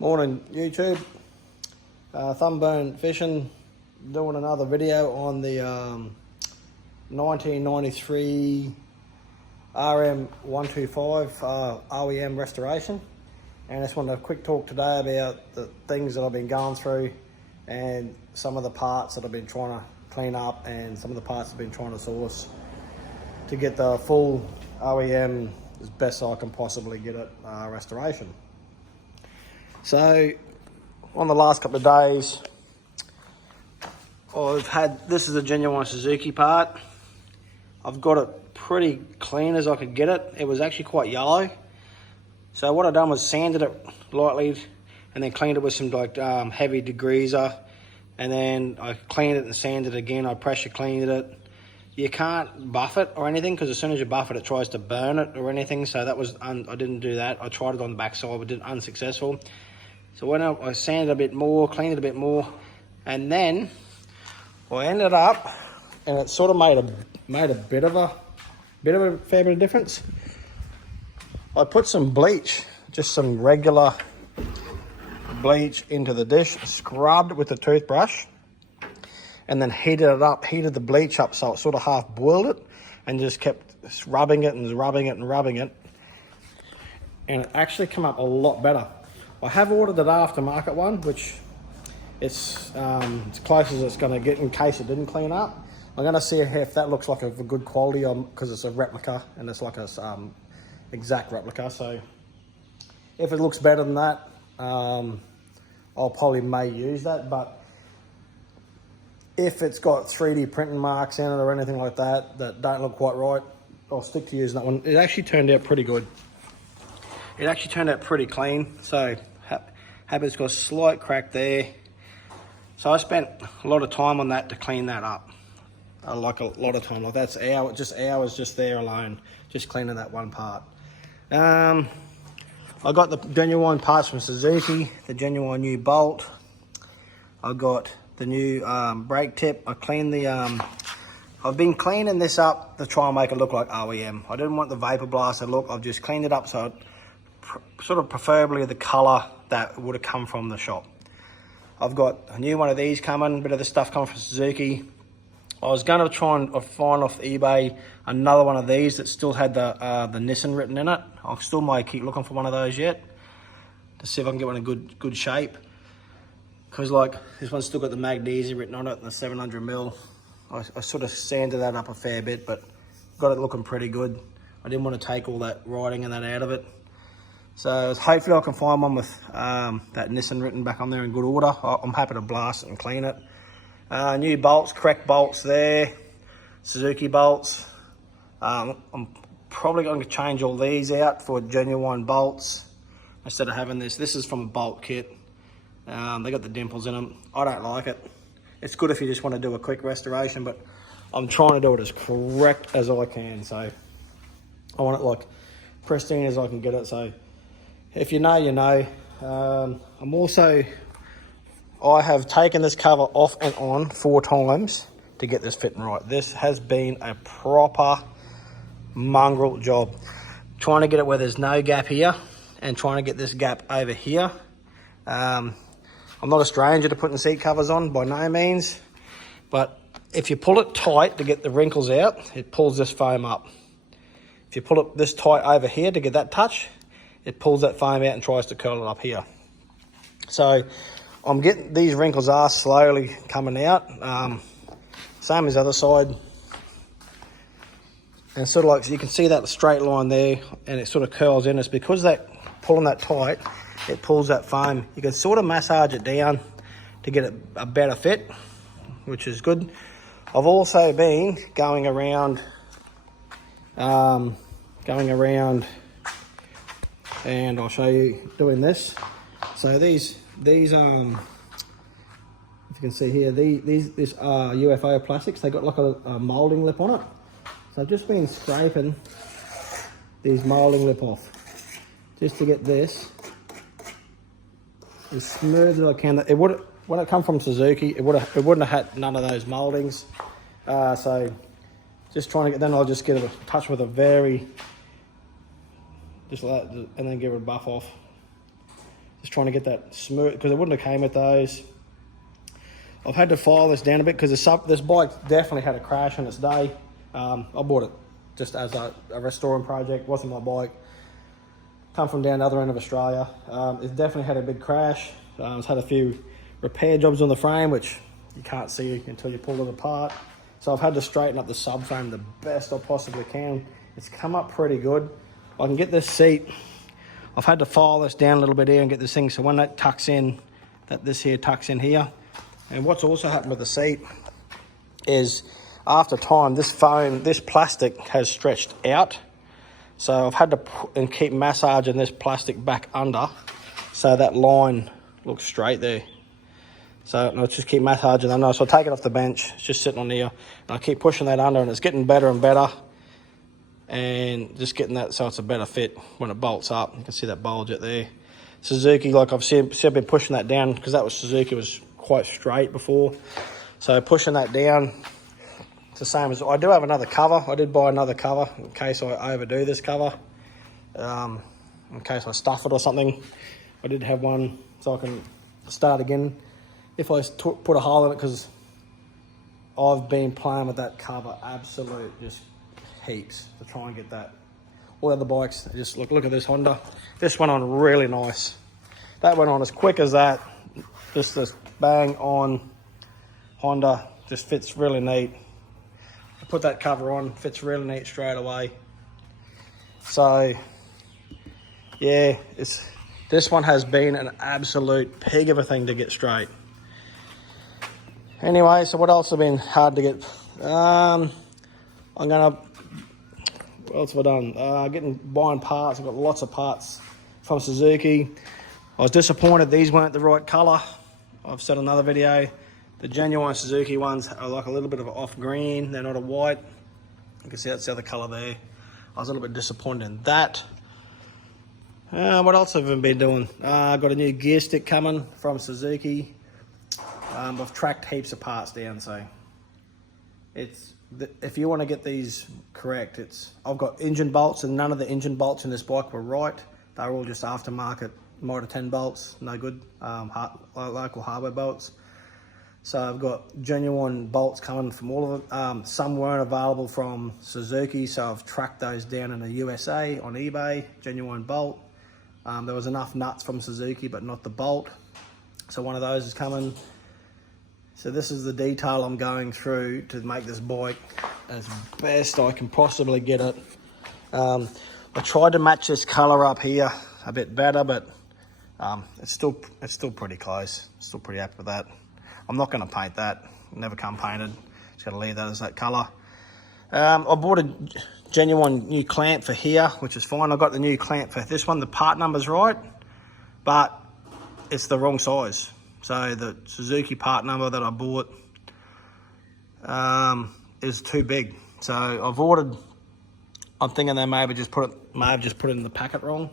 Morning YouTube, Thumbburn Fishing, doing another video on the 1993 RM125 OEM restoration. And I just wanted a quick talk today about the things that I've been going through and some of the parts that I've been trying to clean up and some of the parts I've been trying to source to get the full OEM as best I can possibly get it restoration. So on the last couple of days, I've had, this is a genuine Suzuki part. I've got it pretty clean as I could get it. It was actually quite yellow. So what I've done was sanded it lightly and then cleaned it with some heavy degreaser. And then I cleaned it and sanded it again. I pressure cleaned it. You can't buff it or anything because as soon as you buff it, it tries to burn it or anything. So that was, I didn't do that. I tried it on the back side, but did unsuccessful. So when I sanded a bit more, cleaned it a bit more, and then I ended up, and it sort of made a bit of a fair bit of difference. I put some bleach, just some regular bleach into the dish, scrubbed with the toothbrush, and then heated it up, heated the bleach up so it sort of half boiled it, and just kept rubbing it and rubbing it and rubbing it, and it actually came up a lot better. I have ordered an aftermarket one, which it's as close as it's going to get in case it didn't clean up. I'm going to see if that looks like a good quality because it's a replica and it's like a exact replica. So if it looks better than that, I'll probably may use that. But if it's got 3D printing marks in it or anything like that that don't look quite right, I'll stick to using that one. It actually turned out pretty good. It actually turned out pretty clean. So it's got a slight crack there. So I spent a lot of time on that to clean that up. Like a lot of time, like that's hours just there alone, just cleaning that one part. I got the genuine parts from Suzuki, the genuine new bolt. I got the new brake tip. I cleaned the, I've been cleaning this up to try and make it look like OEM. I didn't want the vapor blaster look. I've just cleaned it up so sort of preferably the color that would have come from the shop. I've got a new one of these coming, a bit of the stuff coming from Suzuki. I was going to try and find off eBay another one of these that still had the Nissan written in it. I still might keep looking for one of those yet to see if I can get one in good shape. Because like this one's still got the Magnesium written on it and the 700mm. I sort of sanded that up a fair bit, but got it looking pretty good. I didn't want to take all that writing and that out of it. So hopefully I can find one with that Nissan written back on there in good order. I'm happy to blast it and clean it. New bolts, correct bolts there, Suzuki bolts. I'm probably going to change all these out for genuine bolts instead of having this. This is from a bolt kit. They got the dimples in them. I don't like it. It's good if you just want to do a quick restoration, but I'm trying to do it as correct as I can. So I want it like pristine as I can get it. So if you know, you know. I have taken this cover off and on 4 times to get this fitting right. This has been a proper mongrel job. Trying to get it where there's no gap here and trying to get this gap over here. I'm not a stranger to putting seat covers on by no means, but if you pull it tight to get the wrinkles out, it pulls this foam up. If you pull it this tight over here to get that touch, it pulls that foam out and tries to curl it up here. So I'm getting, these wrinkles are slowly coming out. Same as the other side. And sort of like, so you can see that straight line there and it sort of curls in. It's because that pulling that tight, it pulls that foam. You can sort of massage it down to get it a better fit, which is good. I've also been going around, and I'll show you doing this. So these if you can see here, this are UFO plastics. They got like a molding lip on it. So I've just been scraping these molding lip off just to get this as smooth as I can. It would, when it come from Suzuki, it wouldn't have had none of those moldings. So just trying to get, then I'll just get it a touch with a very, just like that, and then give it a buff off. Just trying to get that smooth, because it wouldn't have came with those. I've had to file this down a bit because this bike definitely had a crash on its day. I bought it just as a restoring project. Wasn't my bike. Come from down the other end of Australia. It definitely had a big crash. It's had a few repair jobs on the frame, which you can't see until you pull it apart. So I've had to straighten up the subframe the best I possibly can. It's come up pretty good. I can get this seat. I've had to file this down a little bit here and get this thing, so when that tucks in, this here tucks in here. And what's also happened with the seat is after time, this foam, this plastic has stretched out. So I've had to keep massaging this plastic back under so that line looks straight there. So I'll just keep massaging under. So I'll take it off the bench. It's just sitting on here. And I keep pushing that under, and it's getting better and better. And just getting that so it's a better fit when it bolts up. You can see that bulge out there. Suzuki, like I've said, I've been pushing that down because that was Suzuki was quite straight before. So pushing that down, it's the same as, I do have another cover. I did buy another cover in case I overdo this cover. In case I stuff it or something. I did have one so I can start again if I put a hole in it, because I've been playing with that cover absolute just heaps to try and get that. All the other bikes, just look at this Honda. This went on really nice. That went on as quick as that. Just this bang on Honda, just fits really neat. I put that cover on, fits really neat straight away. So yeah, this one has been an absolute pig of a thing to get straight. Anyway, so what else have been hard to get? What else have I done? Buying parts. I've got lots of parts from Suzuki. I was disappointed these weren't the right colour. I've said another video, the genuine Suzuki ones are like a little bit of an off green. They're not a white. You can see that's the other colour there. I was a little bit disappointed in that. What else have I been doing? I've got a new gear stick coming from Suzuki. I've tracked heaps of parts down, so if you want to get these correct, I've got engine bolts, and none of the engine bolts in this bike were right. They were all just aftermarket Motor 10 bolts, no good, local hardware bolts. So I've got genuine bolts coming from all of them. Some weren't available from Suzuki, so I've tracked those down in the USA on eBay, genuine bolt. There was enough nuts from Suzuki, but not the bolt. So one of those is coming. So this is the detail I'm going through to make this bike as best I can possibly get it. I tried to match this colour up here a bit better, but it's still pretty close. Still pretty happy with that. I'm not going to paint that. Never come painted. Just got to leave that as that colour. I bought a genuine new clamp for here, which is fine. I got the new clamp for this one. The part number's right, but it's the wrong size. So the Suzuki part number that I bought is too big. So I've ordered. I'm thinking they may have just put it in the packet wrong.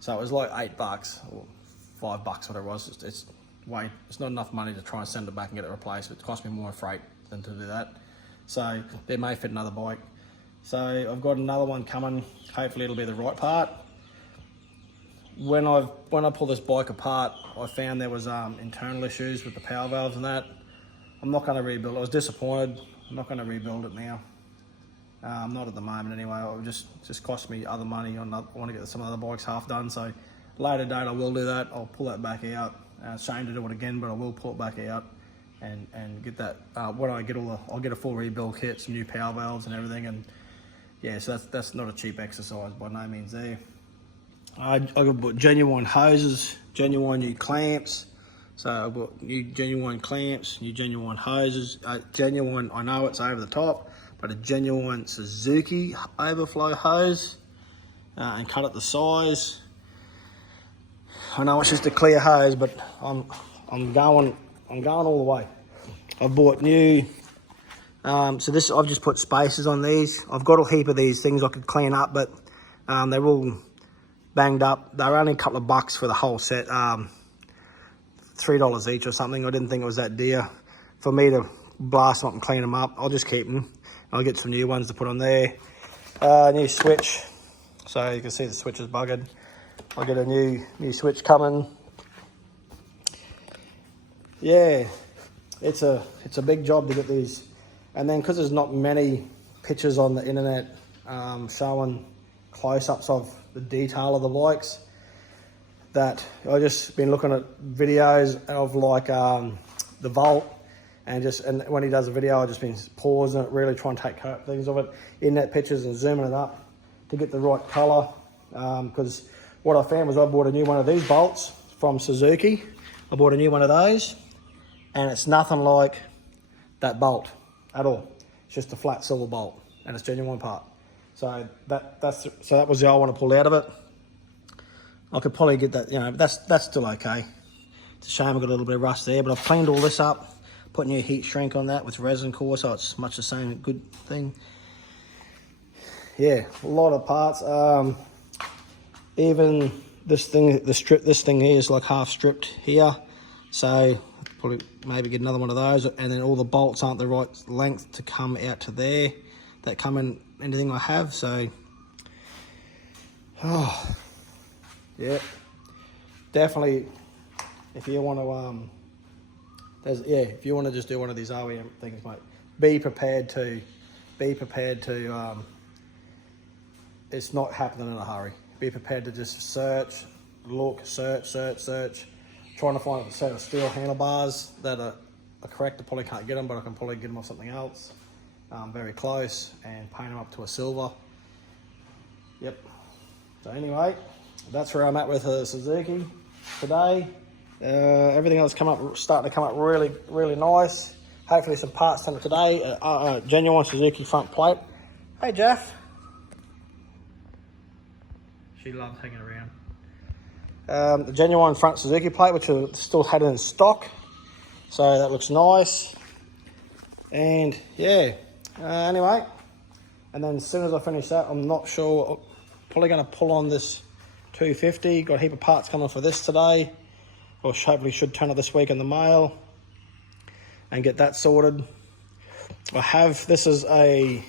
So it was like $8 or $5, whatever it was. It's not enough money to try and send it back and get it replaced. It cost me more freight than to do that. So they may fit another bike. So I've got another one coming. Hopefully it'll be the right part. When I pulled this bike apart, I found there was internal issues with the power valves and that. I'm not going to rebuild it. I was disappointed. I'm not going to rebuild it now. Not at the moment anyway. It just cost me other money. I want to get some other bikes half done. So later date I will do that. I'll pull that back out. Shame to do it again, but I will pull it back out and get that. When I get I'll get a full rebuild kit, some new power valves and everything. And yeah, so that's not a cheap exercise by no means there. I got genuine hoses, genuine new clamps. So I bought new genuine clamps, new genuine hoses, genuine, I know it's over the top, but a genuine Suzuki overflow hose, and cut it the size. I know it's just a clear hose, but I'm going all the way. I've bought new. So this, I've just put spacers on these. I've got a heap of these things I could clean up, but they're all banged up. They're only a couple of bucks for the whole set. $3 each or something. I didn't think it was that dear for me to blast them up and clean them up. I'll just keep them. I'll get some new ones to put on there. New switch. So you can see the switch is buggered. I'll get a new switch coming. yeah, it's a big job to get these. And then because there's not many pictures on the internet showing close-ups of the detail of the bikes, that I've just been looking at videos of like the Volt, and when he does a video, I've just been pausing it, really trying to take things of it, in-net pictures and zooming it up to get the right colour. Because what I found was I bought a new one of these bolts from Suzuki. I bought a new one of those, and it's nothing like that bolt at all. It's just a flat silver bolt, and it's genuine part. So that was the old one I pulled out of it. I could probably get that, you know, that's still okay. It's a shame I got a little bit of rust there, but I've cleaned all this up, put new heat shrink on that with resin core, so it's much the same good thing. Yeah, a lot of parts. Even this thing, this thing here is like half stripped here, so probably maybe get another one of those. And then all the bolts aren't the right length to come out to there, that come in anything I have. So, oh yeah, definitely. If you want to, if you want to just do one of these OEM things, mate, be prepared to. It's not happening in a hurry. Be prepared to just search, search, trying to find a set of steel handlebars that are correct. I probably can't get them, but I can probably get them off something else very close, and paint them up to a silver. Yep. So anyway, that's where I'm at with Suzuki today. Everything else starting to come up really, really nice. Hopefully some parts done today. Genuine Suzuki front plate. Hey Jeff. She loves hanging around. The genuine front Suzuki plate, which I still had in stock. So that looks nice. And yeah, anyway. And then as soon as I finish that, I'm not sure, I'm probably going to pull on this 250. Got a heap of parts coming for this today. Or hopefully should turn it this week in the mail. And get that sorted. This is a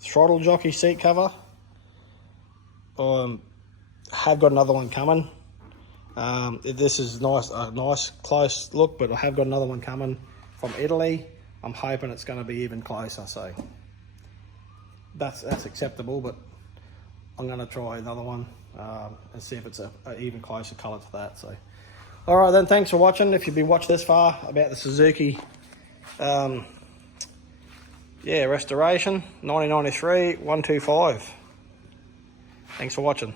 throttle jockey seat cover. Have got another one coming. This is a nice close look, but I have got another one coming from Italy. I'm hoping it's going to be even closer, so that's acceptable, but I'm going to try another one and see if it's an even closer colour to that. So, all right then, thanks for watching. If you've been watching this far about the Suzuki restoration, 1993 125. Thanks for watching.